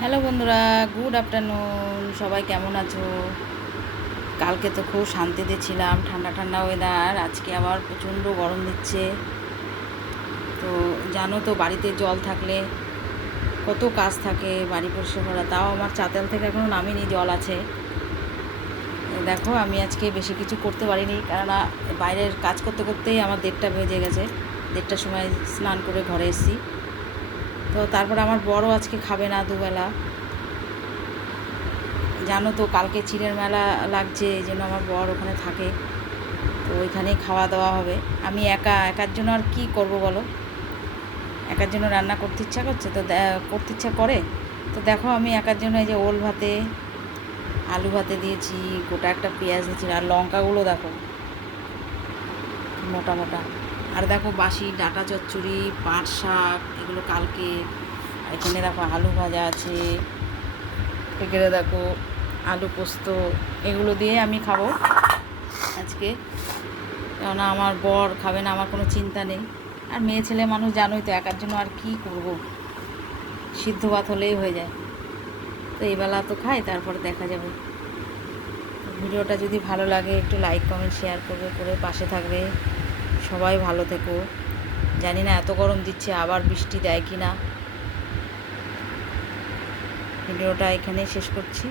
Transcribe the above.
Hello বন্ধুরা, good afternoon. সবাই কেমন আছো? কালকে তো খুব শান্তিতে ছিলাম, ঠান্ডা ঠান্ডা ওয়েদার। আজকে আবার প্রচণ্ড গরম দিচ্ছে। তো জানো তো, বাড়িতে জল থাকলে কত কাজ থাকে বাড়ি পরিষ্কার করা। তাও আমার চাতাল থেকে এখনও নামিনি, জল আছে। দেখো, আমি আজকে বেশি কিছু করতে পারিনি, কেননা বাইরের কাজ করতে করতেই আমার 1:30 বেজে গেছে। 1:30টার সময় স্নান করে ঘরে এসেছি। তো তারপর আমার বড়ও আজকে খাবে না দুবেলা। জানো তো, কালকে চিড়ের মেলা লাগছে, এই জন্য আমার বর ওখানে থাকে। তো ওইখানেই খাওয়া দাওয়া হবে। আমি একার জন্য আর কি করব বলো? একার জন্য রান্না করতে ইচ্ছা করছে তো, করতে ইচ্ছা করে। তো দেখো, আমি একার জন্য এই যে ওল ভাতে, আলু ভাতে দিয়েছি, গোটা একটা পেঁয়াজ দিয়েছি, আর লঙ্কাগুলো দেখো মোটা মোটা। আর দেখো, বাসি ডাঁটা চচ্চড়ি, পাট শাক, এগুলো কালকে। আর এখানে দেখো আলু ভাজা আছে, এখানে দেখো আলু পোস্ত। এগুলো দিয়ে আমি খাবো আজকে, কেননা আমার বর খাবে না, আমার কোনো চিন্তা নেই। আর মেয়ে ছেলে মানুষ জানোই তো, একার জন্য আর কি করব, সিদ্ধ ভাত হলেই হয়ে যায়। তো এইবেলা তো খাই, তারপরে দেখা যাবে। ভিডিওটা যদি ভালো লাগে একটু লাইক কমেন্ট শেয়ার করবে, করে পাশে থাকবে। সবাই ভালো থেকো। জানি না এত গরম দিচ্ছে, আবার বৃষ্টি দেয় কি না। ভিডিওটা এখানেই শেষ করছি।